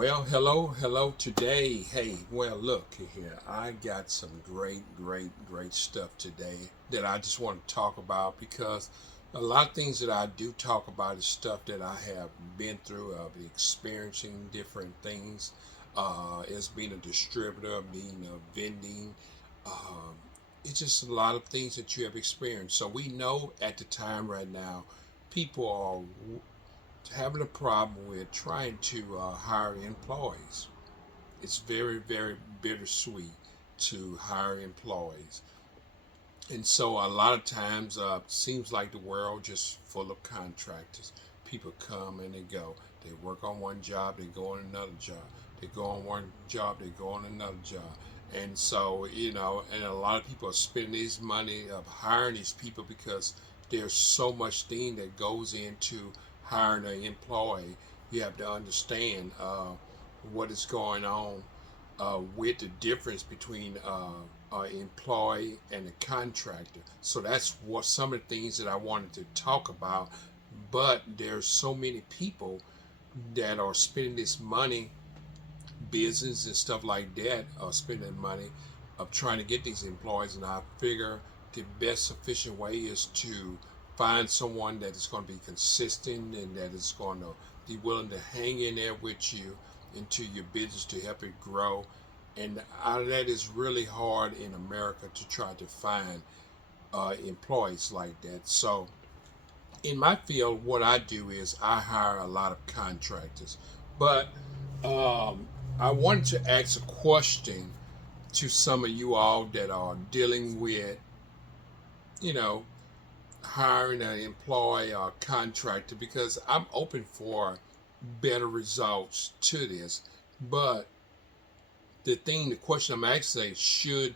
Well, hello today. Hey, well, look here. I got some great stuff today that I just want to talk about because a lot of things that I do talk about is stuff that I have been through, experiencing different things, as being a distributor, being a vending. Um, it's just a lot of things that you have experienced. So we know at the time right now, people are having a problem with trying to hire employees. It's very bittersweet to hire employees. And so a lot of times, seems like the world just full of contractors. People come and they go. They work on one job, they go on another job. They go on one job, they go on another job. And so, and a lot of people are spending this money of hiring these people because there's so much thing that goes into hiring an employee. You have to understand what is going on with the difference between employee and a contractor. So that's what some of the things that I wanted to talk about. But there's so many people that are spending this money, business and stuff like that, are spending money of trying to get these employees. And I figure the best efficient way is to find someone that is going to be consistent and that is going to be willing to hang in there with you into your business to help it grow. And out of that is really hard in America to try to find employees like that. So in my field, what I do is I hire a lot of contractors. But I wanted to ask a question to some of you all that are dealing with, you know, hiring an employee or contractor because I'm open for better results to this. But the question I'm asking is,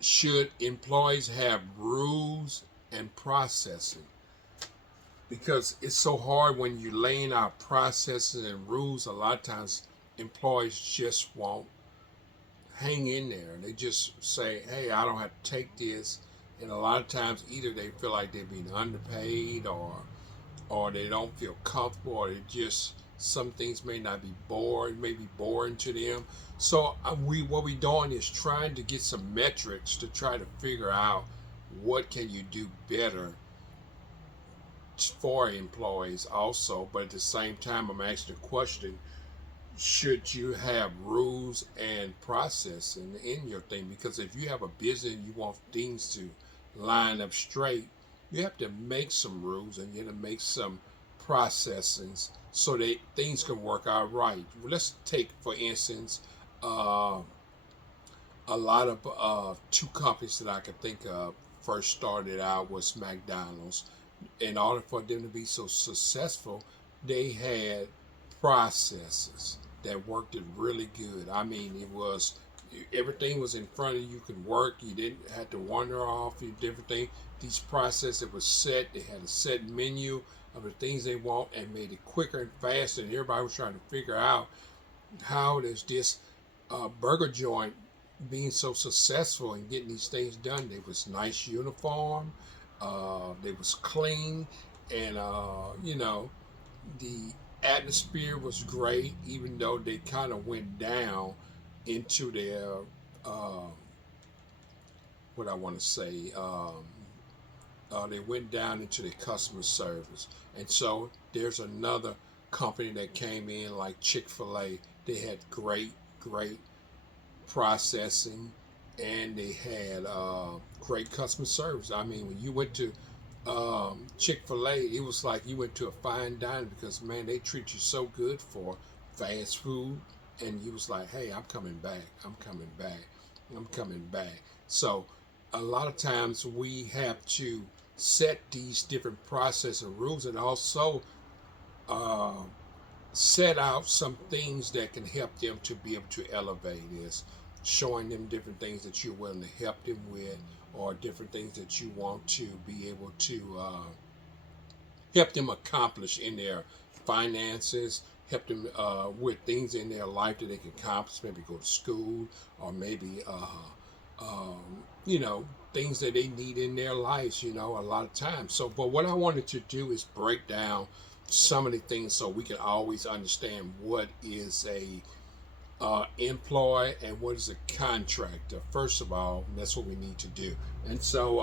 should employees have rules and processing? Because it's so hard when you're laying out processes and rules. A lot of times, employees just won't hang in there. They just say, "Hey, I don't have to take this." And a lot of times, either they feel like they're being underpaid, or they don't feel comfortable, or they just some things may not be bored, may be boring to them. So we what we're doing is trying to get some metrics to try to figure out what can you do better for employees also. But at the same time, I'm asking the question: should you have rules and process in your thing? Because if you have a business and you want things to line up straight, you have to make some rules and you have to make some processes so that things can work out right. Let's take, for instance, uh, a lot of two companies that I could think of first started out was McDonald's. In order for them to be so successful, they had processes that worked it really good. I mean, it was everything was in front of you. You could work. You didn't have to wander off. You different things. These processes were set. They had a set menu of the things they want and made it quicker and faster. And everybody was trying to figure out how does this burger joint being so successful in getting these things done. They was nice uniform. They was clean, and the atmosphere was great. Even though they kind of went down into their uh, what I want to say. They went down into their customer service, and so there's another company that came in like Chick-fil-A. They had great processing, and they had great customer service. I mean, when you went to Chick-fil-A, it was like you went to a fine dining because man, they treat you so good for fast food, and you was like, hey, I'm coming back, I'm coming back, I'm coming back. So a lot of times we have to set these different process and rules, and also uh, set out some things that can help them to be able to elevate this, showing them different things that you're willing to help them with, or different things that you want to be able to help them accomplish in their finances, help them with things in their life that they can accomplish, maybe go to school, or maybe you know, things that they need in their lives, a lot of times. So, but what I wanted to do is break down some of the things so we can always understand what is a employee and what is a contractor. First of all, that's what we need to do. And so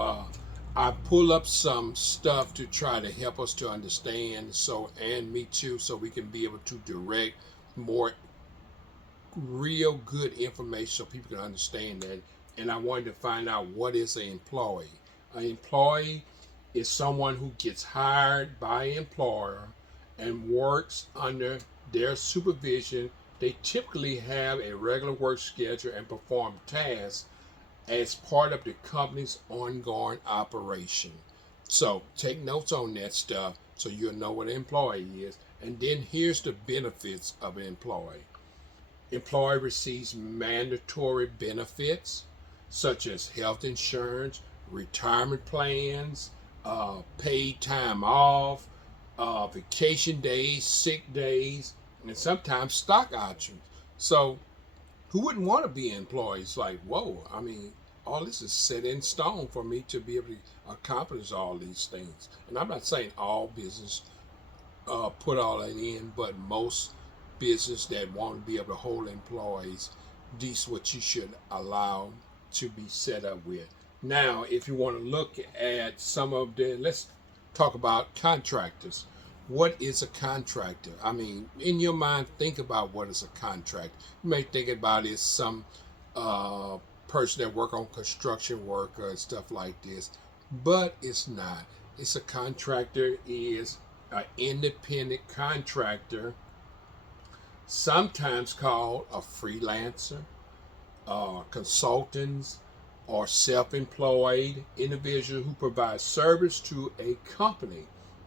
I pull up some stuff to try to help us to understand. So, and me too, so we can be able to direct more real good information so people can understand that. And I wanted to find out what is an employee. An employee is someone who gets hired by an employer and works under their supervision. They typically have a regular work schedule and perform tasks as part of the company's ongoing operation. So take notes on that stuff so you'll know what an employee is. And then here's the benefits of an employee. Employee receives mandatory benefits such as health insurance, retirement plans, paid time off, vacation days, sick days, and sometimes stock options. So, who wouldn't want to be an employee? It's like, whoa, I mean, all this is set in stone for me to be able to accomplish all these things. And I'm not saying all business put all that in, but most business that want to be able to hold employees, these what you should allow to be set up with. Now, if you want to look at some of the, let's talk about contractors. What is a contractor? I mean, in your mind, think about what is a contractor. You may think about it as some uh, person that work on construction work or stuff like this, but it's not. It's a contractor is an independent contractor, sometimes called a freelancer, consultants, or self-employed individual who provide service to a company.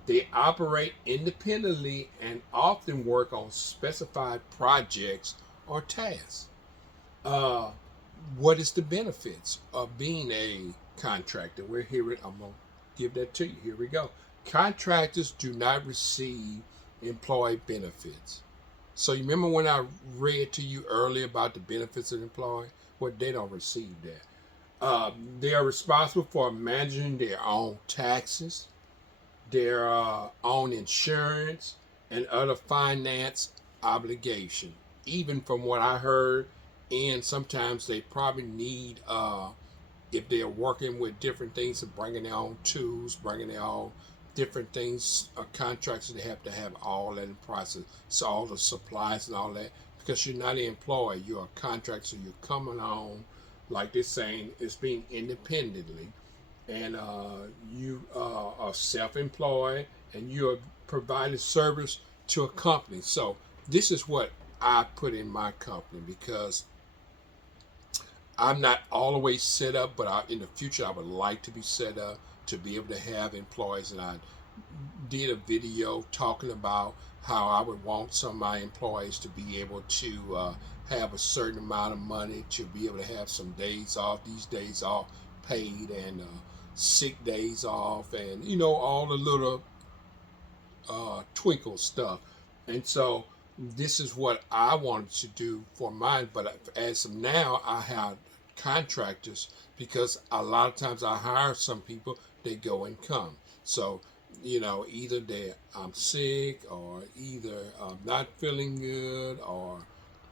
They operate independently and often work on specified projects or tasks. Uh, what is the benefits of being a contractor? We're here. I'm gonna give that to you. Here we go. Contractors do not receive employee benefits. So you remember when I read to you earlier about the benefits of the employee? Well, they don't receive that. They are responsible for managing their own taxes, their own insurance, and other finance obligation. Even from what I heard, and sometimes they probably need, if they're working with different things, of bringing their own tools, bringing their own different things, contracts, they have to have all that in process. So all the supplies and all that, because you're not an employee, you're a contractor, so you're coming on, like they're saying, it's being independently, and you are self-employed, and you're providing service to a company. So this is what I put in my company, because I'm not always set up, but in the future I would like to be set up to be able to have employees. And I did a video talking about how I would want some of my employees to be able to have a certain amount of money to be able to have some days off, these days off paid, and sick days off, and all the little twinkle stuff. And so this is what I wanted to do for mine. But as of now, I have contractors, because a lot of times I hire some people, they go and come. So either I'm sick, or either I'm not feeling good, or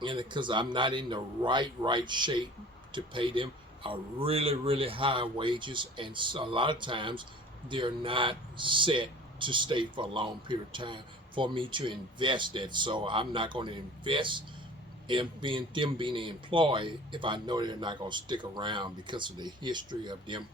because I'm not in the right shape to pay them a really high wages, and so a lot of times they're not set to stay for a long period of time for me to invest that. So I'm not going to invest in them being an employee if I know they're not going to stick around because of the history of them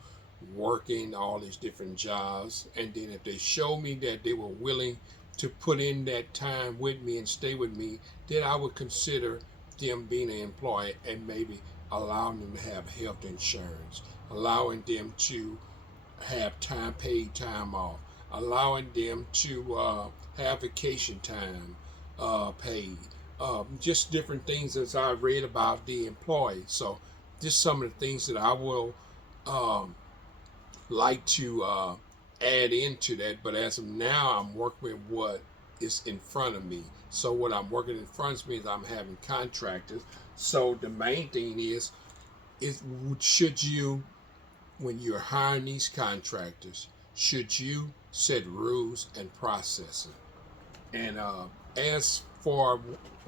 working all these different jobs. And then if they show me that they were willing to put in that time with me and stay with me, then I would consider them being an employee, and maybe allowing them to have health insurance, allowing them to have paid time off, allowing them to have vacation time paid, just different things as I read about the employee. So just some of the things that I will um, like to add into that. But as of now, I'm working with what is in front of me. So what I'm working in front of me is I'm having contractors. So the main thing is should you, when you're hiring these contractors, should you set rules and processes? And as for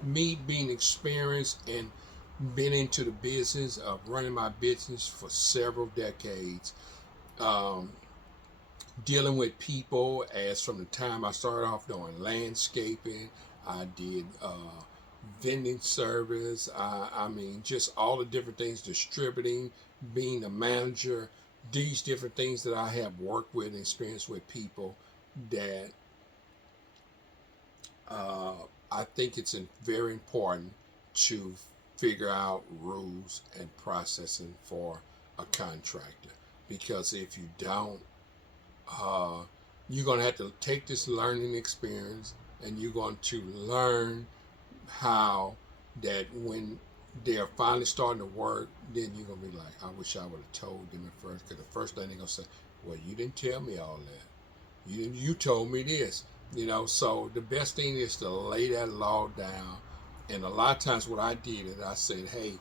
me being experienced and been into the business of running my business for several decades, um, dealing with people, as from the time I started off doing landscaping, I did vending service, I mean, just all the different things, distributing, being a manager, these different things that I have worked with and experienced with people that uh, I think it's very important to figure out rules and processing for a contractor, because if you don't, uh, you're going to have to take this learning experience and you're going to learn how that when they're finally starting to work, then you're going to be like, I wish I would have told them at first, because the first thing they're going to say, well, you didn't tell me all that. You told me this. So the best thing is to lay that law down. And a lot of times what I did is I said, hey,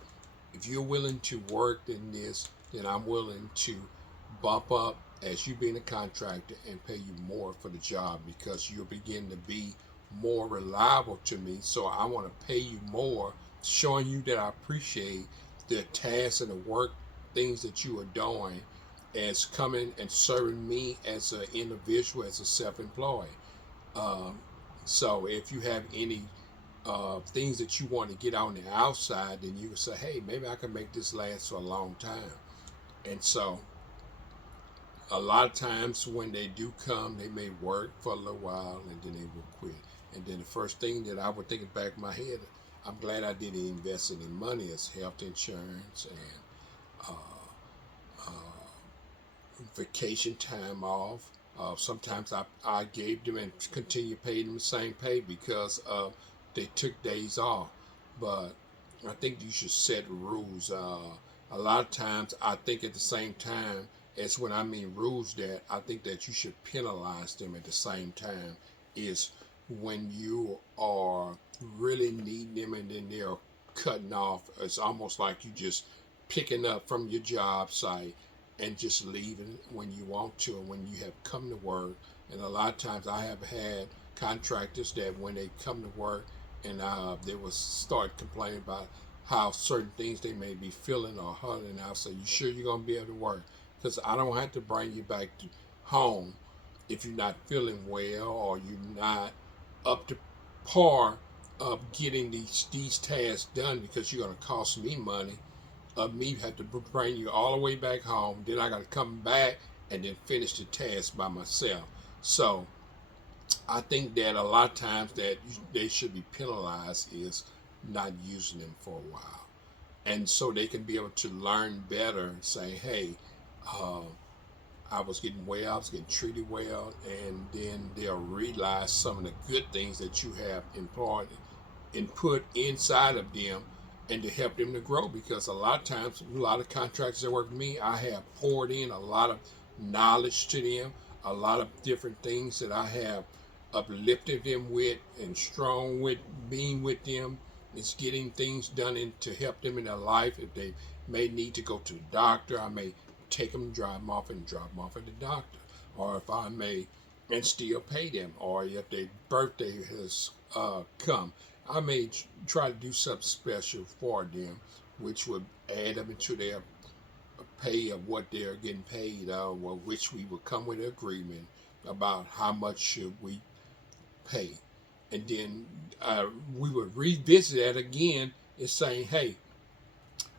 if you're willing to work in this, then I'm willing to bump up as you being a contractor and pay you more for the job, because you're beginning to be more reliable to me. So I want to pay you more, showing you that I appreciate the tasks and the work things that you are doing as coming and serving me as an individual, as a self-employed. Um, so if you have any things that you want to get on the outside, then you can say, hey, maybe I can make this last for a long time. And so a lot of times when they do come, they may work for a little while and then they will quit. And then the first thing that I would think in the back of my head, I'm glad I didn't invest any money, is health insurance and uh, vacation time off. Sometimes I gave them and continue paying them the same pay because they took days off. But I think you should set rules. A lot of times I think at the same time, as when I mean rules, that I think that you should penalize them at the same time, is when you are really needing them and then they're cutting off. It's almost like you just picking up from your job site and just leaving when you want to and when you have come to work. And a lot of times I have had contractors that when they come to work and they will start complaining about how certain things they may be feeling or hurting, and I'll say, you sure you're going to be able to work? Because I don't have to bring you back to home if you're not feeling well or you're not up to par of getting these tasks done, because you're going to cost me money of me have to bring you all the way back home. Then I got to come back and then finish the task by myself. So I think that a lot of times that they should be penalized is not using them for a while, and so they can be able to learn better and say, hey, uh, I was getting well, I was getting treated well, and then they'll realize some of the good things that you have employed and put inside of them, and to help them to grow. Because a lot of times, a lot of contractors that work with me, I have poured in a lot of knowledge to them, a lot of different things that I have uplifted them with and strong with being with them. It's getting things done to help them in their life. If they may need to go to the doctor, I may take them, drive them off, and drop them off at the doctor. Or if I may, and still pay them. Or if their birthday has come, I may try to do something special for them, which would add up into their pay of what they're getting paid, which we would come with an agreement about how much should we pay. And then we would revisit that again and saying, hey,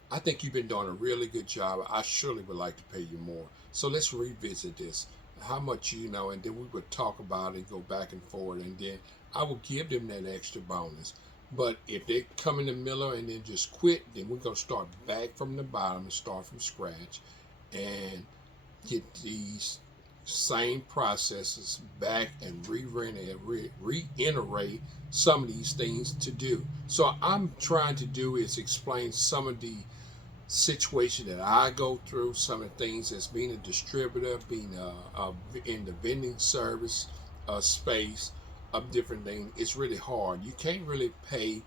I think you've been doing a really good job. I surely would like to pay you more. So let's revisit this. How much and then we would talk about it, go back and forth, and then I will give them that extra bonus. But if they come in the middle and then just quit, then we're going to start back from the bottom and start from scratch and get these same processes back and reiterate some of these things to do. So I'm trying to do is explain some of the situation that I go through, some of the things as being a distributor, being in the vending service space of different things. It's really hard. You can't really pay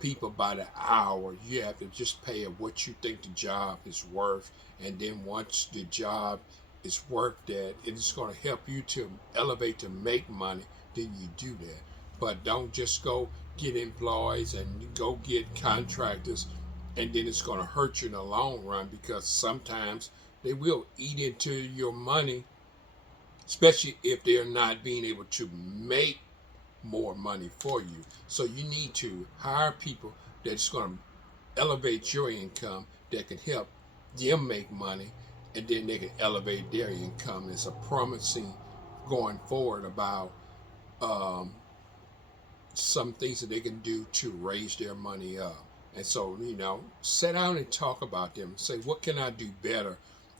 people by the hour. You have to just pay at what you think the job is worth, and then once the job is worth that, it's going to help you to elevate to make money. Then you do that. but don't just go get employees and go get contractors, and then it's going to hurt you in the long run, because sometimes they will eat into your money, especially if they're not being able to make more money for you. So you need to hire people that's going to elevate your income, that can help them make money, and then they can elevate their income. It's a promising going forward about um, some things that they can do to raise their money up. And so, sit down and talk about them. Say, what can I do better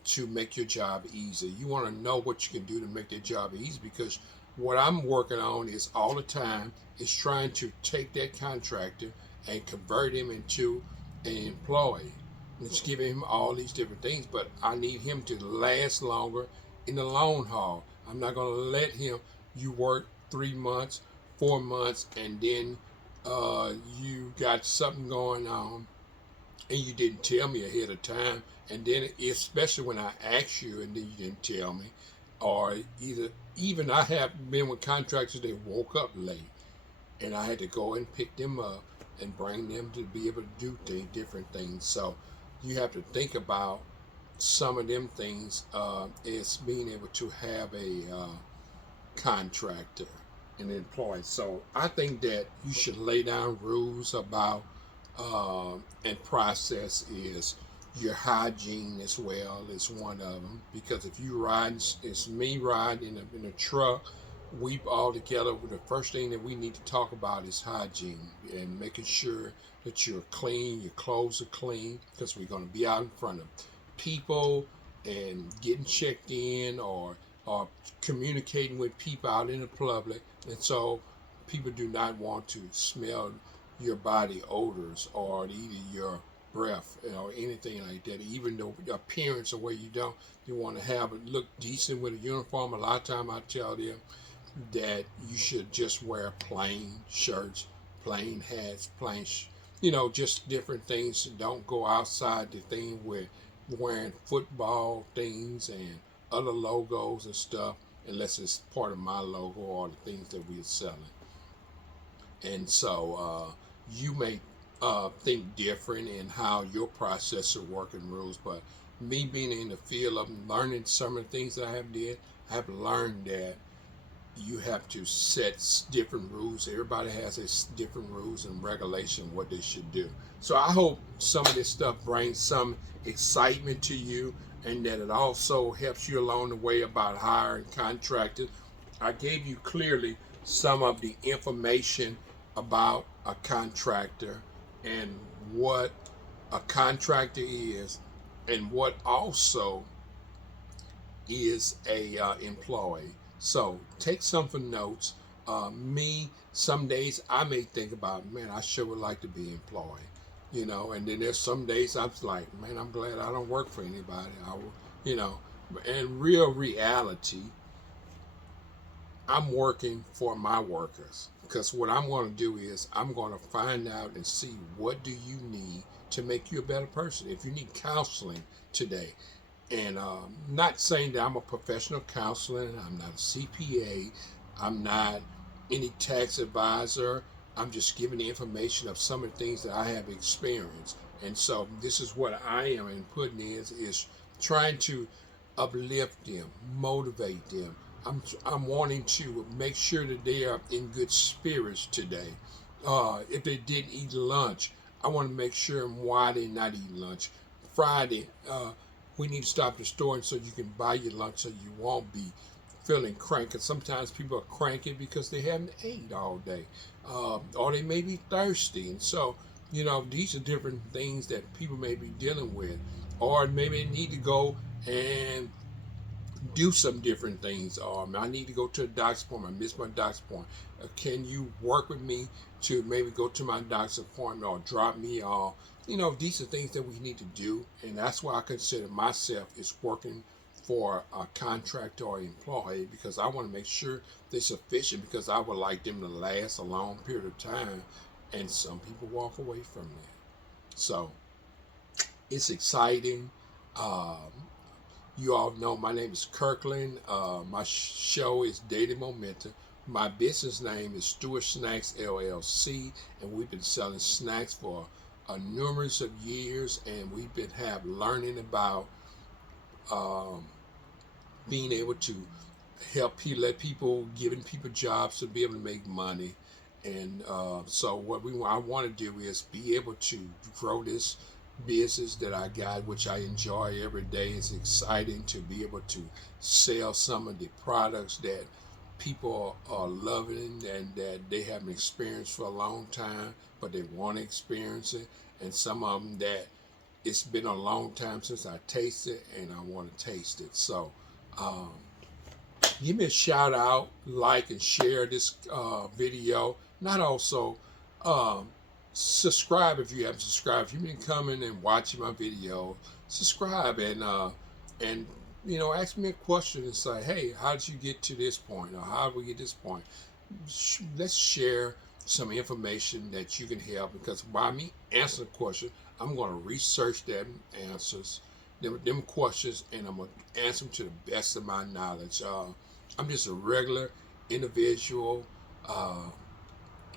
to make your job easier? You want to know what you can do to make their job easy, because what I'm working on is all the time is trying to take that contractor and convert him into an employee. It's giving him all these different things, but I need him to last longer in the long haul. I'm not going to let him, you work 3 months, 4 months, and then you got something going on and you didn't tell me ahead of time, and then especially when I asked you and then you didn't tell me, or even I have been with contractors that woke up late and I had to go and pick them up and bring them to be able to do different things. So you have to think about some of them things is being able to have a contractor and employee. So I think that you should lay down rules about and process is your hygiene as well is one of them. Because if you ride, it's me riding in a truck, we all together, the first thing that we need to talk about is hygiene and making sure that you're clean, your clothes are clean, because we're going to be out in front of people and getting checked in, or communicating with people out in the public. And so people do not want to smell your body odors or either your breath or anything like that. Even though the appearance of where you want to have it look decent with a uniform. A lot of time I tell them that you should just wear plain shirts, plain hats, just different things. Don't go outside the thing with wearing football things and other logos and stuff, unless it's part of my logo or the things that we're selling. And so you may think different in how your process of working rules, but me being in the field of learning some of the things that I have learned that you have to set different rules. Everybody has its different rules and regulation what they should do. So I hope some of this stuff brings some excitement to you, and that it also helps you along the way about hiring contractors. I gave you clearly some of the information about a contractor and what a contractor is, and what also is a employee. So take some for notes. Some days I may think about, man, I sure would like to be employed, and then there's some days I'm like, man, I'm glad I don't work for anybody. And real reality, I'm working for my workers, because what I'm going to do is I'm going to find out and see what do you need to make you a better person. If you need counseling today, and not saying that I'm a professional counselor, I'm not a CPA, I'm not any tax advisor. I'm just giving the information of some of the things that I have experienced. And so this is what I am inputting is trying to uplift them, motivate them. I'm wanting to make sure that they are in good spirits today. If they didn't eat lunch, I want to make sure why they're not eating lunch. Friday, we need to stop the store so you can buy your lunch so you won't be feeling cranky. Because sometimes people are cranky because they haven't ate all day, or they may be thirsty. And so, these are different things that people may be dealing with, or maybe they need to go and do some different things. I need to go to a doctor's appointment. I missed my doctor's appointment. Can you work with me to maybe go to my doctor's appointment or drop me off? These are things that we need to do, and that's why I consider myself is working for a contractor or employee, because I want to make sure they're sufficient, because I would like them to last a long period of time, and some people walk away from that. So it's exciting. You all know my name is Kirkland. My show is Daily Momentum. My business name is Stewart Snacks LLC, and we've been selling snacks for a numerous of years, and we've been have learning about um, being able to help people, let people, giving people jobs to be able to make money. And so I want to do is be able to grow this business that I got, which I enjoy every day. It's exciting to be able to sell some of the products that people are loving and that they haven't experienced for a long time, but they want to experience it. And some of them that it's been a long time since I tasted and I want to taste it. So um, give me a shout out, like and share this video. Not also um, subscribe if you haven't subscribed. If you've been coming and watching my video, subscribe and ask me a question and say, hey, how did you get to this point, or how did we get to this point? Let's share some information that you can help, because by me answering the question, I'm going to research them answers, them questions, and I'm going to answer them to the best of my knowledge. I'm just a regular individual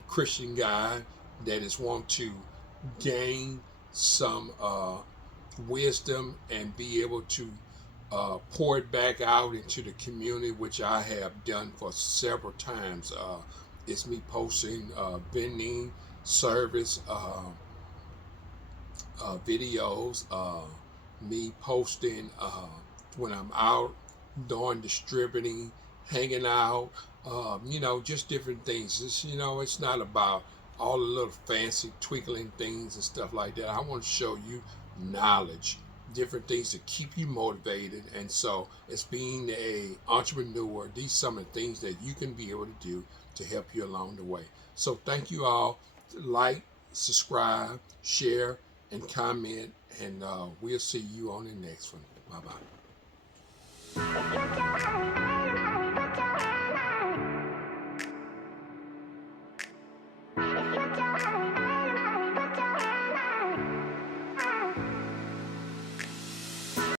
Christian guy that is want to gain some wisdom and be able to pour it back out into the community, which I have done for several times. It's me posting vending service videos, me posting when I'm out doing distributing, hanging out, just different things. It's not about all the little fancy twinkling things and stuff like that. I want to show you knowledge, different things to keep you motivated. And so, as being a entrepreneur, these are some of the things that you can be able to do to help you along the way. So thank you all. Like, subscribe, share, and comment, and we'll see you on the next one. Bye bye.